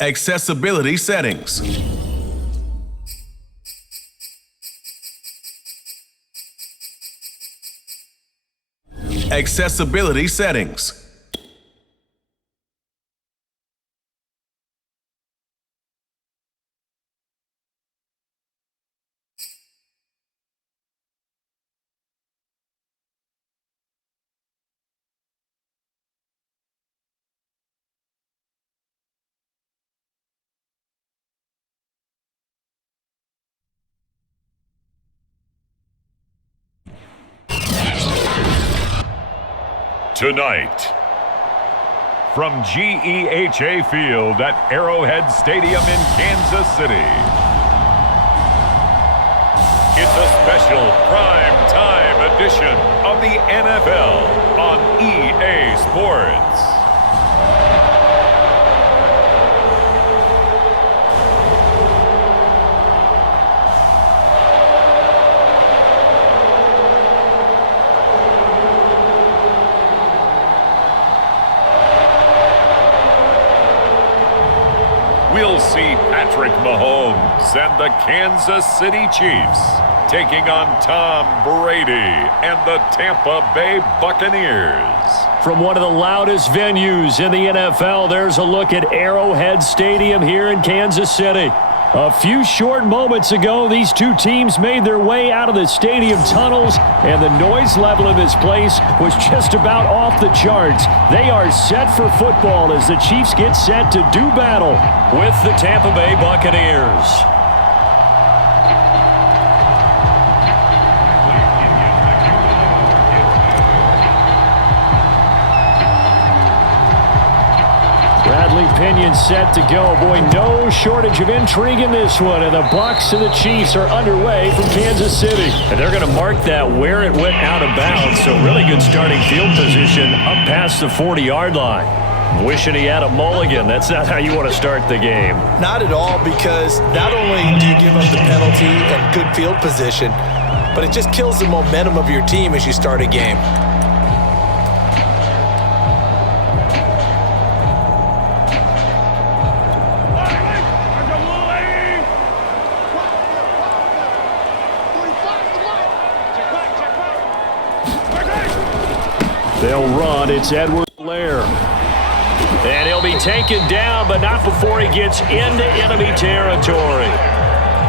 Accessibility settings. Accessibility settings. Tonight, from GEHA Field at Arrowhead Stadium in Kansas City, it's a special prime time edition of the NFL on EA Sports. We'll see Patrick Mahomes and the Kansas City Chiefs taking on Tom Brady and the Tampa Bay Buccaneers. From one of the loudest venues in the NFL, there's a look at Arrowhead Stadium here in Kansas City. A few short moments ago, these two teams made their way out of the stadium tunnels, and the noise level in this place was just about off the charts. They are set for football as the Chiefs get set to do battle with the Tampa Bay Buccaneers. Pinion set to go. Boy, no shortage of intrigue in this one. And the Bucs and the Chiefs are underway from Kansas City. And they're going to mark that where it went out of bounds. So really good starting field position up past the 40-yard line. Wishing he had a mulligan. That's not how you want to start the game. Not at all, because not only do you give up the penalty and good field position, but it just kills the momentum of your team as you start a game. They'll run. It's Edwards-Helaire. And he'll be taken down, but not before he gets into enemy territory.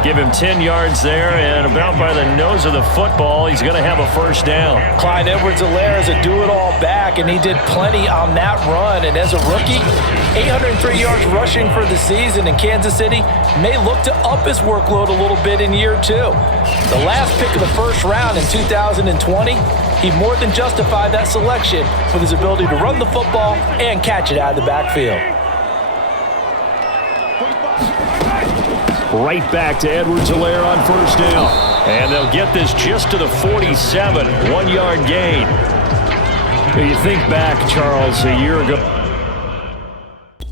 Give him 10 yards there, and about by the nose of the football, he's going to have a first down. Clyde Edwards-Helaire is a do-it-all back, and he did plenty on that run. And as a rookie, 803 yards rushing for the season, and Kansas City may look to up his workload a little bit in year two. The last pick of the first round in 2020, he more than justified that selection with his ability to run the football and catch it out of the backfield. Right back to Edwards-Helaire on first down. And they'll get this just to the 47, 1-yard gain. You think back, Charles, a year ago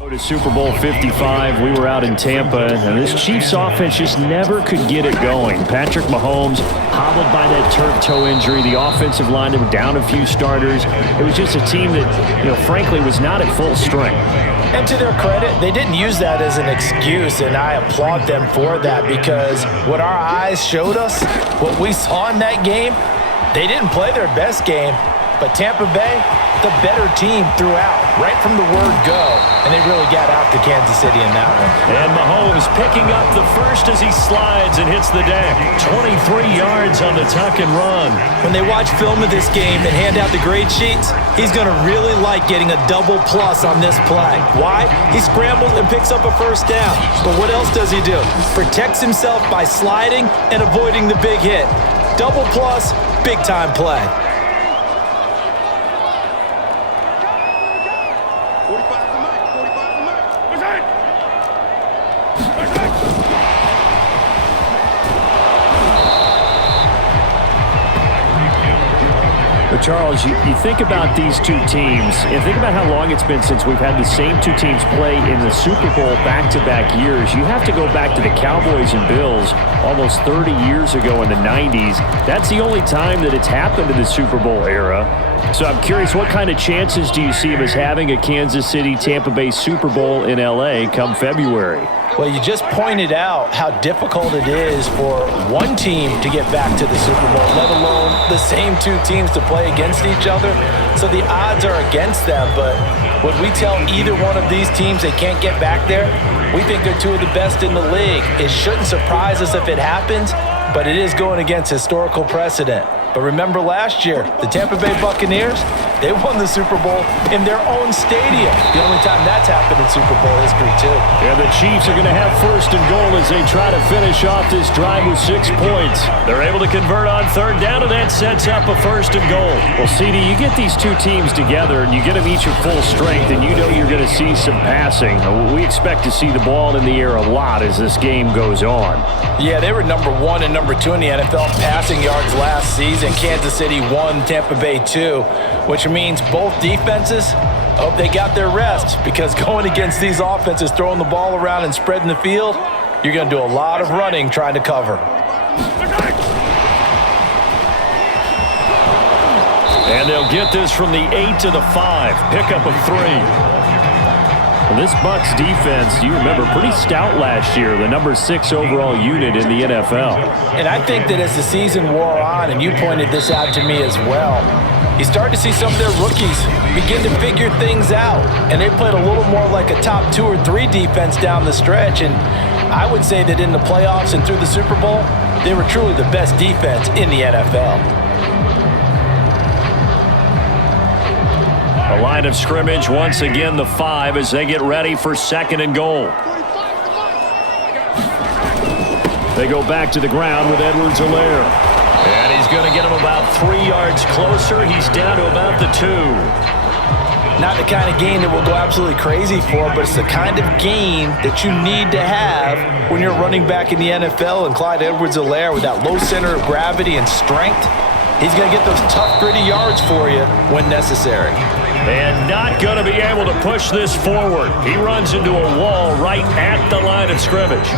to Super Bowl 55, we were out in Tampa, and this Chiefs offense just never could get it going. Patrick Mahomes hobbled by that turf toe injury. The offensive line, they were down a few starters. It was just a team that, frankly, was not at full strength. And to their credit, they didn't use that as an excuse, and I applaud them for that, because what our eyes showed us, what we saw in that game, they didn't play their best game, but Tampa Bay, the better team throughout, right from the word go, and they really got out to Kansas City in that one. And Mahomes picking up the first as he slides and hits the deck. 23 yards on the tuck and run. When they watch film of this game and hand out the grade sheets, he's going to really like getting a double plus on this play. Why? He scrambles and picks up a first down. But what else does he do? Protects himself by sliding and avoiding the big hit. Double plus, big time play. But Charles, you think about these two teams, and think about how long it's been since we've had the same two teams play in the Super Bowl back-to-back years. You have to go back to the Cowboys and Bills almost 30 years ago in the 90s. That's the only time that it's happened in the Super Bowl era. So I'm curious, what kind of chances do you see of us having a Kansas City-Tampa Bay Super Bowl in L.A. come February? Well, you just pointed out how difficult it is for one team to get back to the Super Bowl, let alone the same two teams to play against each other. So the odds are against them, but would we tell either one of these teams they can't get back there? We think they're two of the best in the league. It shouldn't surprise us if it happens, but it is going against historical precedent. But remember last year, the Tampa Bay Buccaneers, they won the Super Bowl in their own stadium. The only time that's happened in Super Bowl history, too. Yeah, the Chiefs are going to have first and goal as they try to finish off this drive with 6 points. They're able to convert on third down, and that sets up a first and goal. Well, CD, you get these two teams together, and you get them each at full strength, and you know you're going to see some passing. We expect to see the ball in the air a lot as this game goes on. Yeah, they were number 1 and number 2 in the NFL passing yards last season. Kansas City 1, Tampa Bay 2, which means both defenses hope they got their rest, because going against these offenses, throwing the ball around and spreading the field, you're going to do a lot of running trying to cover. And they'll get this from the 8 to the 5, pickup of 3. Well, this Bucs defense, you remember, pretty stout last year, the number 6 overall unit in the NFL. And I think that as the season wore on, and you pointed this out to me as well, you start to see some of their rookies begin to figure things out. And they played a little more like a top 2 or 3 defense down the stretch. And I would say that in the playoffs and through the Super Bowl, they were truly the best defense in the NFL. A line of scrimmage, once again the 5 as they get ready for second and goal. They go back to the ground with Edwards-Helaire. And he's going to get him about 3 yards closer. He's down to about the 2. Not the kind of gain that we'll go absolutely crazy for, but it's the kind of gain that you need to have when you're running back in the NFL. And Clyde Edwards-Helaire, with that low center of gravity and strength, he's going to get those tough, gritty yards for you when necessary. And not going to be able to push this forward. He runs into a wall right at the line of scrimmage.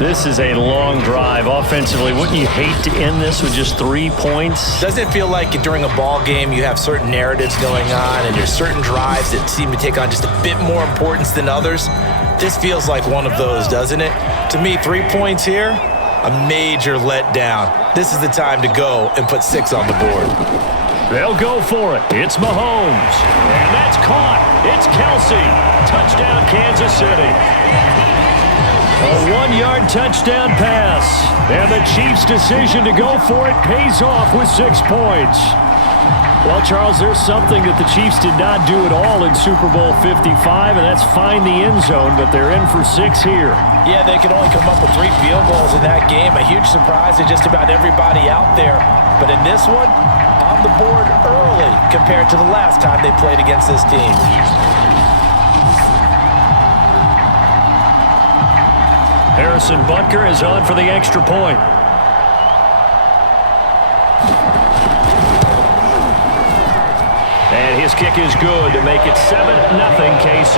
This is a long drive offensively. Wouldn't you hate to end this with just 3 points? Doesn't it feel like during a ball game you have certain narratives going on and there's certain drives that seem to take on just a bit more importance than others? This feels like one of those, doesn't it? To me, 3 points here, a major letdown. This is the time to go and put 6 on the board. They'll go for it. It's Mahomes. And that's caught. It's Kelsey. Touchdown, Kansas City. A 1-yard touchdown pass. And the Chiefs' decision to go for it pays off with 6 points. Well, Charles, there's something that the Chiefs did not do at all in Super Bowl 55, and that's find the end zone, but they're in for 6 here. Yeah, they could only come up with 3 field goals in that game. A huge surprise to just about everybody out there. But in this one, on the board early compared to the last time they played against this team. Harrison Butker is on for the extra point. And his kick is good to make it 7-0 KC.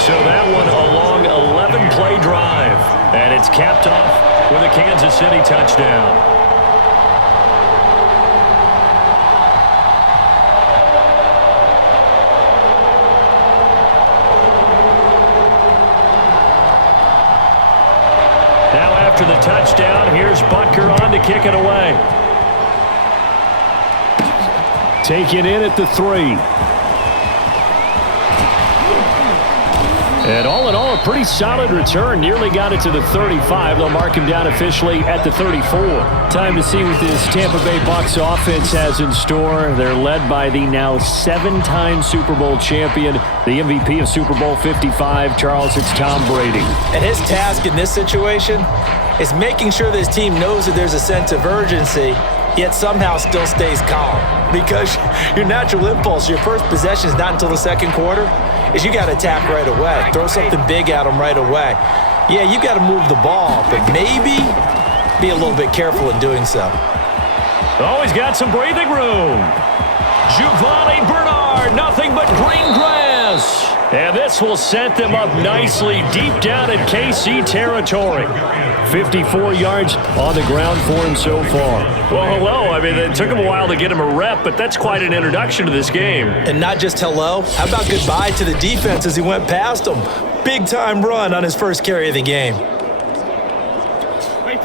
So that one a long 11-play drive. And it's capped off with a Kansas City touchdown. After the touchdown, here's Butker on to kick it away. Take it in at the 3. And all in all, a pretty solid return. Nearly got it to the 35. They'll mark him down officially at the 34. Time to see what this Tampa Bay Bucs offense has in store. They're led by the now 7-time Super Bowl champion, the MVP of Super Bowl 55, Charles, it's Tom Brady. And his task in this situation is making sure this team knows that there's a sense of urgency, yet somehow still stays calm. Because your natural impulse, your first possession is not until the second quarter, is you got to attack right away. Throw something big at them right away. Yeah, you got to move the ball, but maybe be a little bit careful in doing so. Oh, he's got some breathing room. Giovanni Bernard, nothing but green grass. And this will set them up nicely deep down in KC territory. 54 yards on the ground for him so far. Well, hello. I mean, it took him a while to get him a rep, but that's quite an introduction to this game. And not just hello. How about goodbye to the defense as he went past him? Big-time run on his first carry of the game.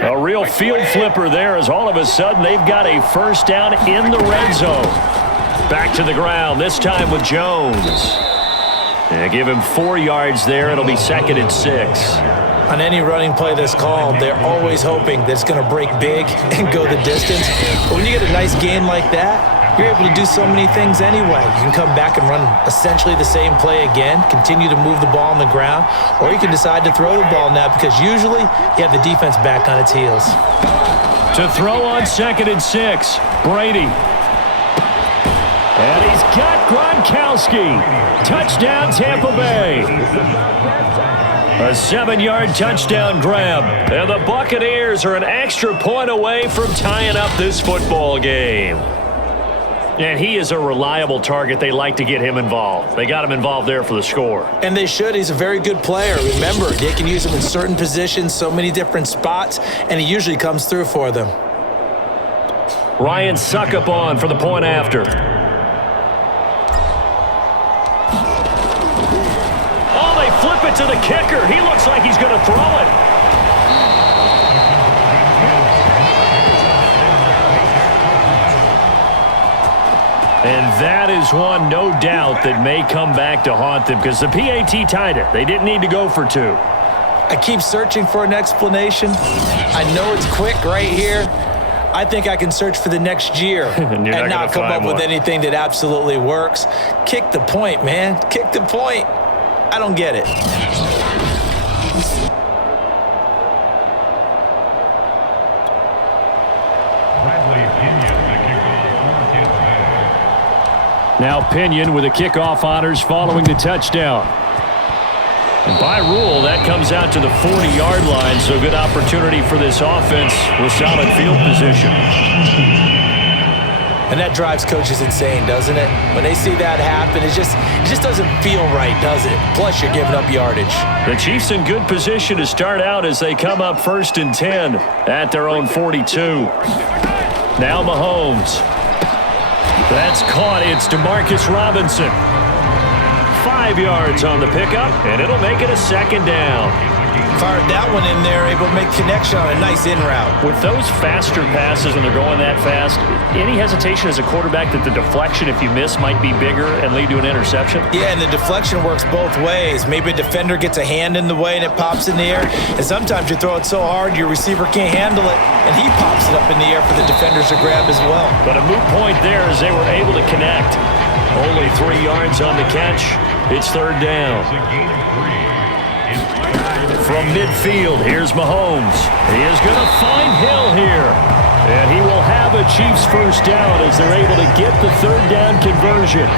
A real field flipper there as all of a sudden they've got a first down in the red zone. Back to the ground, this time with Jones. They give him 4 yards there. It'll be 2nd and 6. On any running play that's called, they're always hoping that it's going to break big and go the distance. But when you get a nice gain like that, you're able to do so many things anyway. You can come back and run essentially the same play again, continue to move the ball on the ground, or you can decide to throw the ball now because usually you have the defense back on its heels. To throw on 2nd and 6, Brady. And he's got Gronkowski. Touchdown, Tampa Bay. A 7-yard touchdown grab. And the Buccaneers are an extra point away from tying up this football game. And he is a reliable target. They like to get him involved. They got him involved there for the score. And they should. He's a very good player. Remember, they can use him in certain positions, so many different spots, and he usually comes through for them. Ryan Suckup on for the point after. Flip it to the kicker. He looks like he's going to throw it. And that is one, no doubt, that may come back to haunt them because the PAT tied it. They didn't need to go for 2. I keep searching for an explanation. I know it's quick right here. I think I can search for the next year and not come up with anything that absolutely works. Kick the point, man. Kick the point. I don't get it. Now Pinion with the kickoff honors following the touchdown. And by rule, that comes out to the 40-yard line, so good opportunity for this offense with solid field position. And that drives coaches insane, doesn't it? When they see that happen, it just doesn't feel right, does it? Plus, you're giving up yardage. The Chiefs in good position to start out as they come up 1st and 10 at their own 42. Now Mahomes. That's caught. It's DeMarcus Robinson. 5 yards on the pickup, and it'll make it a 2nd down. Fired that one in there, able to make connection on a nice in route. With those faster passes when they're going that fast, any hesitation as a quarterback that the deflection, if you miss, might be bigger and lead to an interception? Yeah, and the deflection works both ways. Maybe a defender gets a hand in the way and it pops in the air, and sometimes you throw it so hard your receiver can't handle it, and he pops it up in the air for the defenders to grab as well. But a moot point there as they were able to connect. Only 3 yards on the catch. It's 3rd down. From midfield, here's Mahomes. He is going to find Hill here. And he will have a Chiefs first down as they're able to get the 3rd down conversion.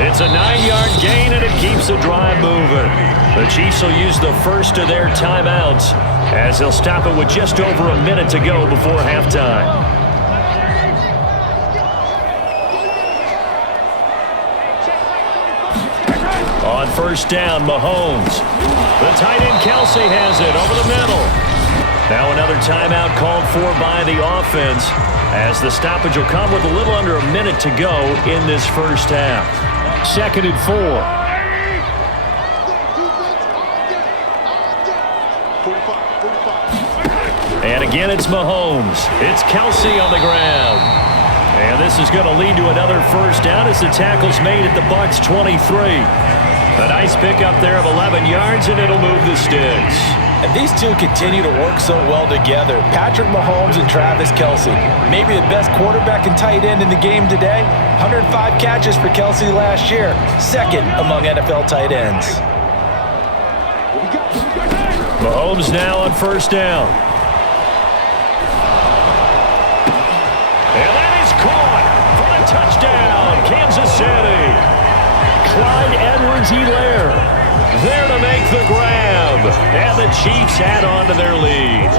It's a 9-yard gain, and it keeps the drive moving. The Chiefs will use the first of their timeouts as they'll stop it with just over a minute to go before halftime. On 1st down, Mahomes. The tight end Kelsey has it over the middle. Now another timeout called for by the offense as the stoppage will come with a little under a minute to go in this first half. 2nd and 4. And again, it's Mahomes. It's Kelsey on the ground. And this is going to lead to another first down as the tackle's made at the Bucs 23. A nice pickup there of 11 yards, and it'll move the sticks. And these two continue to work so well together. Patrick Mahomes and Travis Kelce. Maybe the best quarterback and tight end in the game today. 105 catches for Kelce last year. 2nd among NFL tight ends. Mahomes now on 1st down. And that is caught for the touchdown, Kansas City. Clyde Edwards-Helaire there to make the grab. And the Chiefs add on to their lead.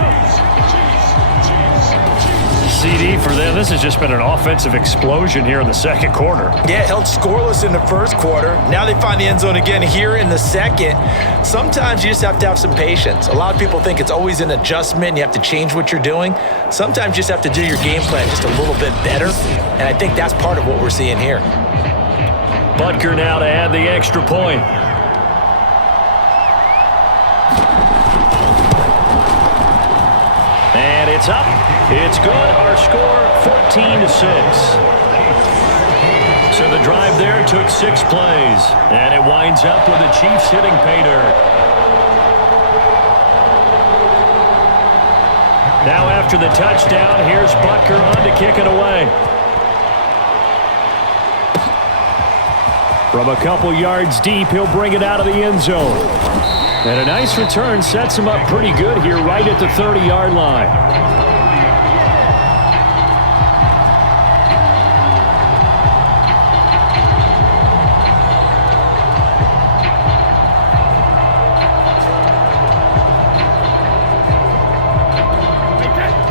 CD, for them, this has just been an offensive explosion here in the second quarter. Yeah, held scoreless in the first quarter. Now they find the end zone again here in the second. Sometimes you just have to have some patience. A lot of people think it's always an adjustment and you have to change what you're doing. Sometimes you just have to do your game plan just a little bit better, and I think that's part of what we're seeing here. Butker now to add the extra point. And it's up. It's good. Our score, 14-6. So the drive there took 6 plays. And it winds up with the Chiefs hitting pay dirt. Now after the touchdown, here's Butker on to kick it away. From a couple yards deep, he'll bring it out of the end zone. And a nice return sets him up pretty good here right at the 30-yard line.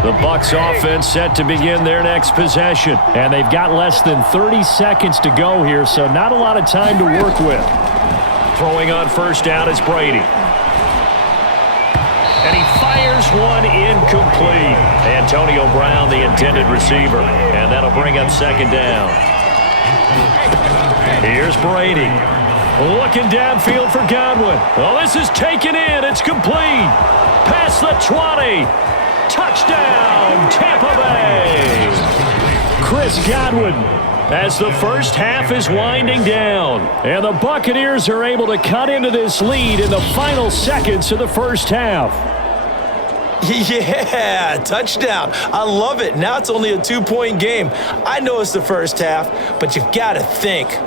The Bucs offense set to begin their next possession. And they've got less than 30 seconds to go here, so not a lot of time to work with. Throwing on first down is Brady. And he fires one incomplete. Antonio Brown, the intended receiver. And that'll bring up second down. Here's Brady. Looking downfield for Godwin. Oh, this is taken in. It's complete. Past the 20. Touchdown, Tampa Bay. Chris Godwin, as the first half is winding down. And the Buccaneers are able to cut into this lead in the final seconds of the first half. Yeah, touchdown. I love it. Now it's only a 2-point game. I know it's the first half, but you've got to think.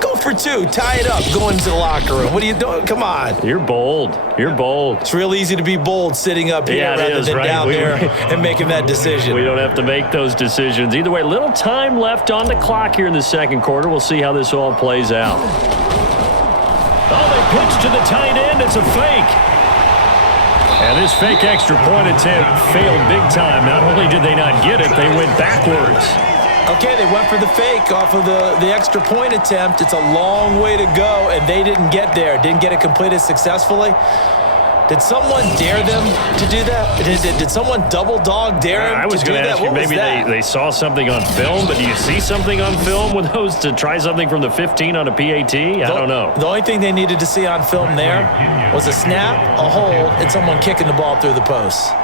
Go for 2, tie it up, go into the locker room. What are you doing? Come on. You're bold. You're bold. It's real easy to be bold sitting up here rather than down there and making that decision. We don't have to make those decisions. Either way, little time left on the clock here in the second quarter. We'll see how this all plays out. Oh, they pitch to the tight end. It's a fake. And this fake extra point attempt failed big time. Not only did they not get it, they went backwards. Okay, they went for the fake off of the extra point attempt. It's a long way to go, and they didn't get there. Didn't get it completed successfully. Did someone dare them to do that? Did someone double dog dare them I was to do going to that? ask you, maybe they saw something on film, but do you see something on film with those to try something from the 15 on a PAT? I don't know. The only thing they needed to see on film there was a snap, a hold, and someone kicking the ball through the post.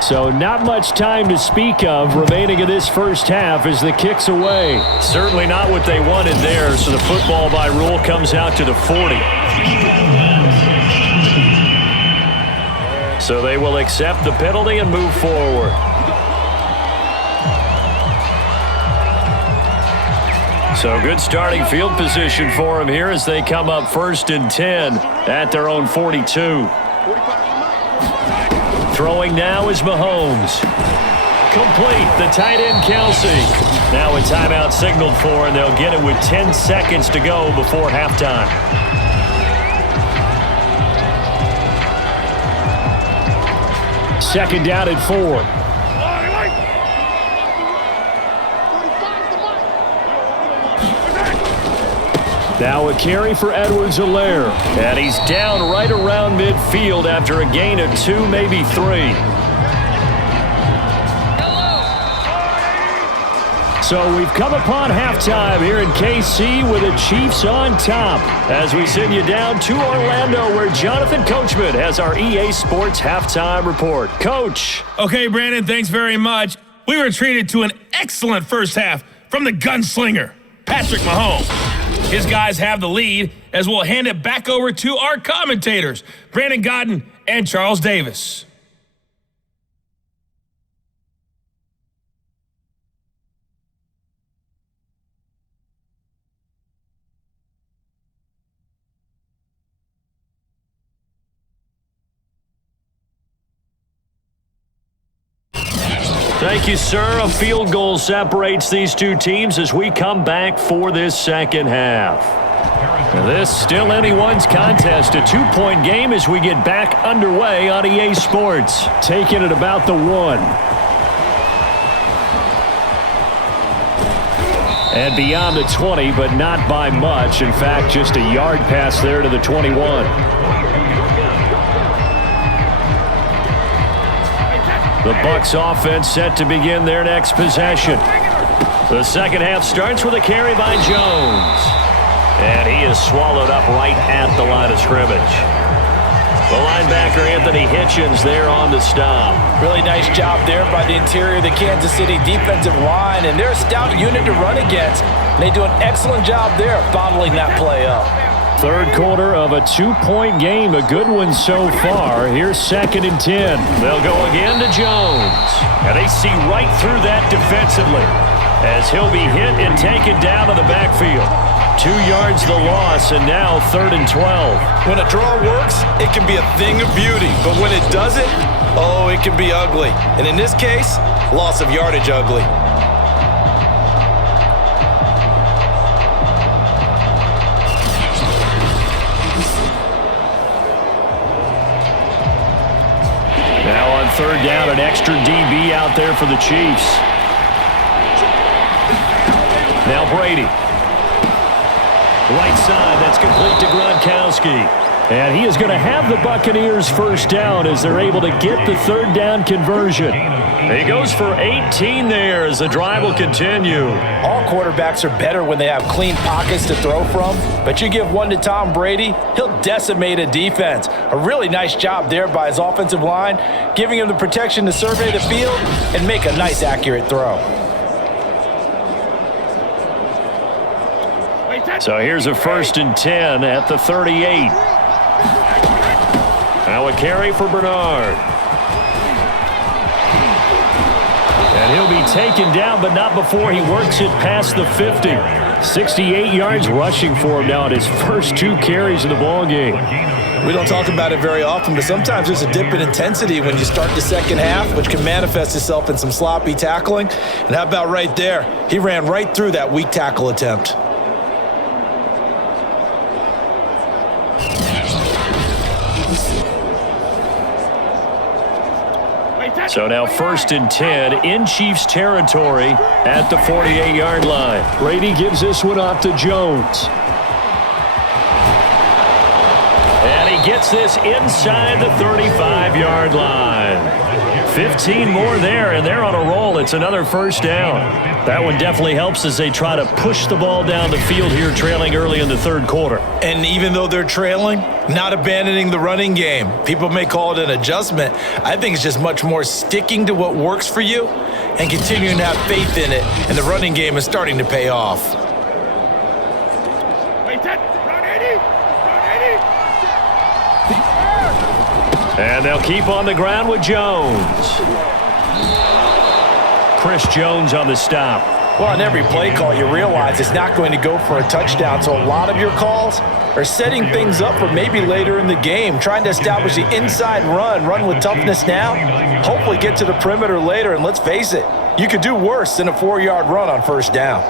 So not much time to speak of remaining in this first half as the kick's away. Certainly not what they wanted there, so the football by rule comes out to the 40. So they will accept the penalty and move forward. So good starting field position for them here as they come up 1st and 10 at their own 42. Throwing now is Mahomes. Complete. The tight end, Kelsey. Now a timeout signaled for, and they'll get it with 10 seconds to go before halftime. Second down at 4. Now a carry for Edwards-Helaire. And he's down right around midfield after a gain of 2, maybe 3. So we've come upon halftime here in KC with the Chiefs on top. As we send you down to Orlando where Jonathan Coachman has our EA Sports halftime report. Coach. Okay, Brandon, thanks very much. We were treated to an excellent first half from the gunslinger, Patrick Mahomes. His guys have the lead as we'll hand it back over to our commentators, Brandon Godden and Charles Davis. Thank you, sir. A field goal separates these two teams as we come back for this second half. This still anyone's contest, a 2-point game as we get back underway on EA Sports. Taking it about the 1. And beyond the 20, but not by much. In fact, just a yard pass there to the 21. The Bucs offense set to begin their next possession. The second half starts with a carry by Jones. And he is swallowed up right at the line of scrimmage. The linebacker, Anthony Hitchens, there on the stop. Really nice job there by the interior of the Kansas City defensive line, and they're a stout unit to run against. And they do an excellent job there of bottling that play up. Third quarter of a 2-point game, a good one so far. Here's 2nd and 10. They'll go again to Jones. And they see right through that defensively as he'll be hit and taken down to the backfield. 2 yards the loss, and now 3rd and 12. When a draw works, it can be a thing of beauty. But when it doesn't, oh, it can be ugly. And in this case, loss of yardage ugly. Now on 3rd down, an extra DB out there for the Chiefs. Now Brady. Right side, that's complete to Gronkowski. And he is going to have the Buccaneers first down as they're able to get the 3rd down conversion. He goes for 18 there as the drive will continue. All quarterbacks are better when they have clean pockets to throw from, but you give one to Tom Brady, he'll decimate a defense. A really nice job there by his offensive line, giving him the protection to survey the field and make a nice, accurate throw. So here's a 1st and 10 at the 38. Now a carry for Bernard. And he'll be taken down, but not before he works it past the 50. 68 yards rushing for him now at his first 2 carries of the ball game. We don't talk about it very often, but sometimes there's a dip in intensity when you start the second half, which can manifest itself in some sloppy tackling. And how about right there? He ran right through that weak tackle attempt. So now 1st and 10 in Chiefs territory at the 48-yard line. Brady gives this one off to Jones. And he gets this inside the 35-yard line. 15 more there, and they're on a roll. It's another first down. That one definitely helps as they try to push the ball down the field here, trailing early in the 3rd quarter. And even though they're trailing, not abandoning the running game. People may call it an adjustment. I think it's just much more sticking to what works for you and continuing to have faith in it. And the running game is starting to pay off. And they'll keep on the ground with Jones. Chris Jones on the stop. Well, on every play call, you realize it's not going to go for a touchdown. So a lot of your calls are setting things up for maybe later in the game, trying to establish the inside run with toughness now, hopefully get to the perimeter later. And let's face it, you could do worse than a 4-yard run on first down.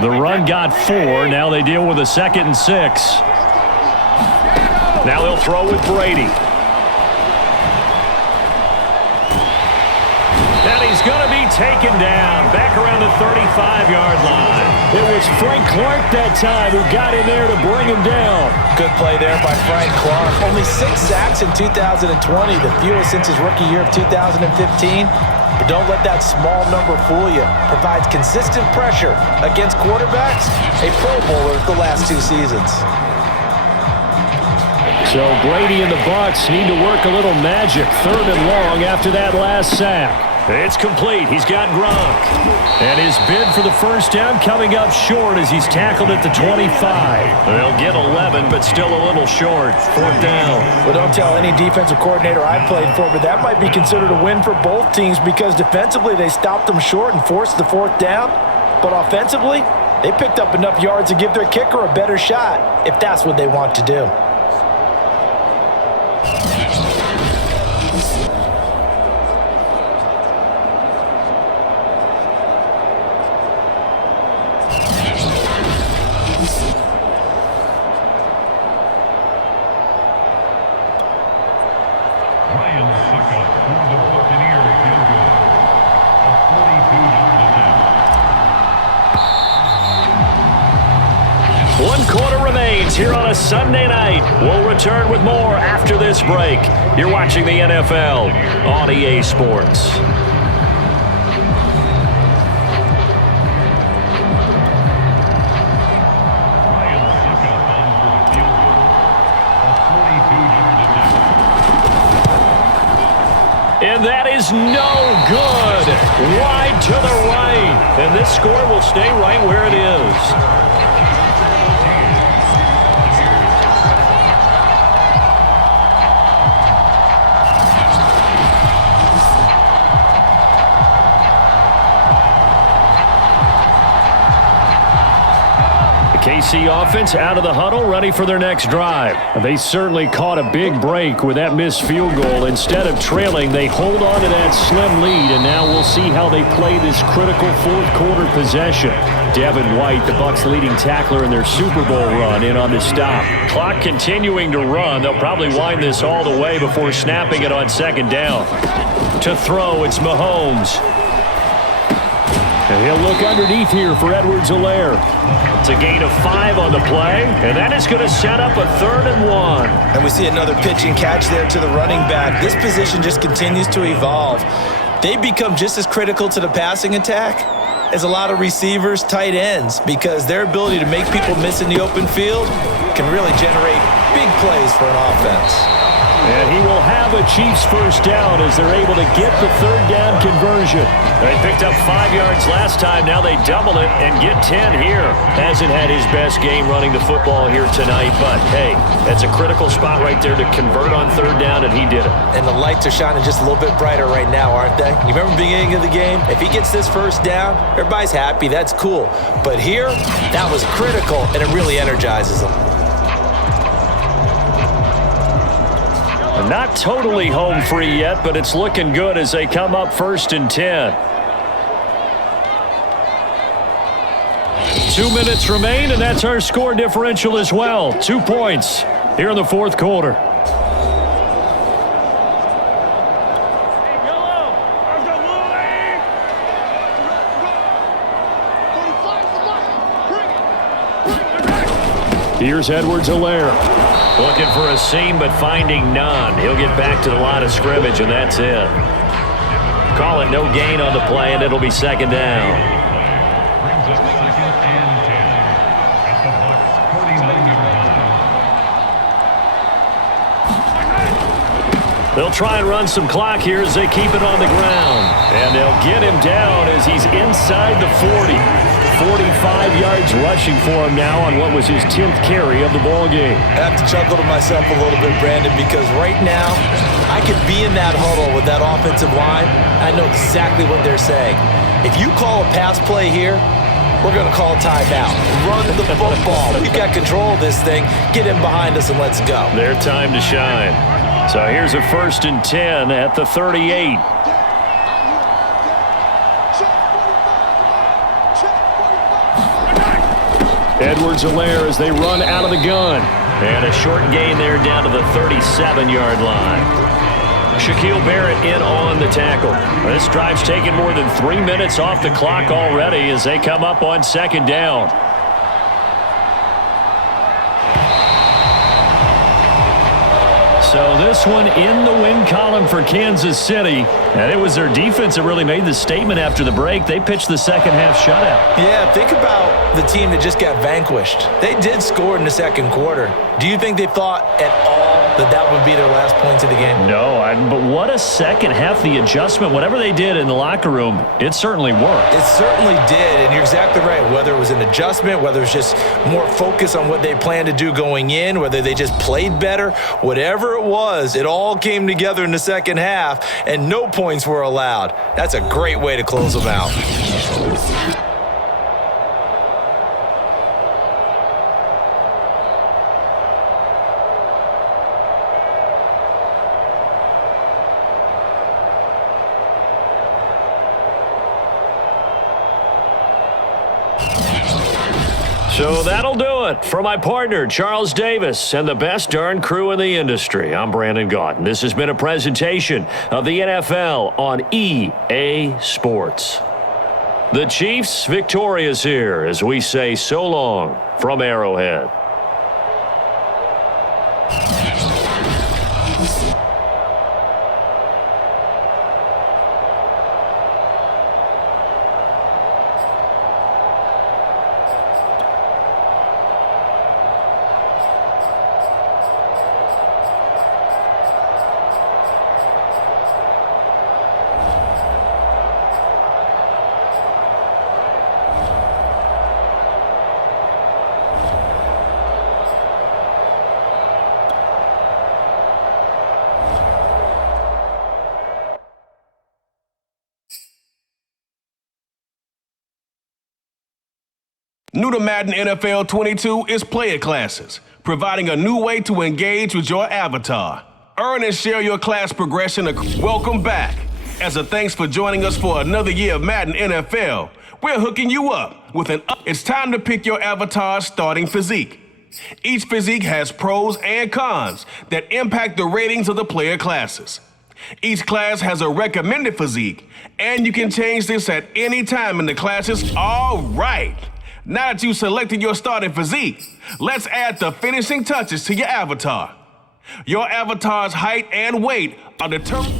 The run got 4. Now they deal with a 2nd and 6. Now they'll throw with Brady. And he's going to be taken down back around the 35-yard line. It was Frank Clark that time who got in there to bring him down. Good play there by Frank Clark. Only 6 sacks in 2020, the fewest since his rookie year of 2015. But don't let that small number fool you. Provides consistent pressure against quarterbacks. A Pro Bowler the last 2 seasons. So Brady and the Bucs need to work a little magic. 3rd and long after that last sack. It's complete. He's got Gronk. And his bid for the first down coming up short as he's tackled at the 25. They'll get 11, but still a little short. 4th down. Well, don't tell any defensive coordinator I played for, but that might be considered a win for both teams because defensively they stopped them short and forced the 4th down. But offensively, they picked up enough yards to give their kicker a better shot if that's what they want to do. One quarter remains here on a Sunday night. We'll return with more after this break. You're watching the NFL on EA Sports. And that is no good. Wide to the right. And this score will stay right where it is. KC offense out of the huddle, ready for their next drive. They certainly caught a big break with that missed field goal. Instead of trailing, they hold on to that slim lead, and now we'll see how they play this critical fourth quarter possession. Devin White, the Bucs' leading tackler in their Super Bowl run, in on the stop. Clock continuing to run. They'll probably wind this all the way before snapping it on second down. To throw, it's Mahomes. And he'll look underneath here for Edwards-Helaire. It's a gain of 5 on the play, and that is going to set up a 3rd and 1. And we see another pitch and catch there to the running back. This position just continues to evolve. They become just as critical to the passing attack as a lot of receivers, tight ends, because their ability to make people miss in the open field can really generate big plays for an offense. And he will have a Chiefs first down as they're able to get the 3rd down conversion. They picked up 5 yards last time. Now they double it and get 10 here. Hasn't had his best game running the football here tonight, but hey, that's a critical spot right there to convert on 3rd down, and he did it. And the lights are shining just a little bit brighter right now, aren't they? You remember the beginning of the game? If he gets this first down, everybody's happy. That's cool. But here, that was critical, and it really energizes them. Not totally home free yet, but it's looking good as they come up 1st and 10. 2 minutes remain, and that's our score differential as well. 2 points here in the fourth quarter. Here's Edwards-Helaire. Looking for a seam, but finding none. He'll get back to the line of scrimmage, and that's it. Call it no gain on the play, and it'll be 2nd down. They'll try and run some clock here as they keep it on the ground. And they'll get him down as he's inside the 40. 45 yards rushing for him now on what was his 10th carry of the ball game. I have to chuckle to myself a little bit, Brandon, because right now I could be in that huddle with that offensive line. I know exactly what they're saying. If you call a pass play here, we're going to call a timeout. Run the football. We've got control of this thing. Get in behind us and let's go. Their time to shine. So here's a 1st and 10 at the 38. Edwards-Helaire as they run out of the gun. And a short gain there down to the 37-yard line. Shaquille Barrett in on the tackle. This drive's taken more than 3 minutes off the clock already as they come up on 2nd down. So this one in the win column for Kansas City. And it was their defense that really made the statement after the break. They pitched the second half shutout. Yeah, think about the team that just got vanquished. They did score in the second quarter. Do you think they thought at all that that would be their last points of the game? No, but what a second half. The adjustment, whatever they did in the locker room, it certainly worked. It certainly did, and you're exactly right. Whether it was an adjustment, whether it was just more focus on what they planned to do going in, whether they just played better, whatever it was, it all came together in the second half, and no points were allowed. That's a great way to close them out. So that'll do it for my partner, Charles Davis, and the best darn crew in the industry. I'm Brandon Gaudin. This has been a presentation of the NFL on EA Sports. The Chiefs victorious here as we say so long from Arrowhead. New to Madden NFL 22 is player classes, providing a new way to engage with your avatar. Earn and share your class progression. Welcome back. As a thanks for joining us for another year of Madden NFL, we're hooking you up with It's time to pick your avatar's starting physique. Each physique has pros and cons that impact the ratings of the player classes. Each class has a recommended physique, and you can change this at any time in the classes. All right. Now that you've selected your starting physique, let's add the finishing touches to your avatar. Your avatar's height and weight are determined.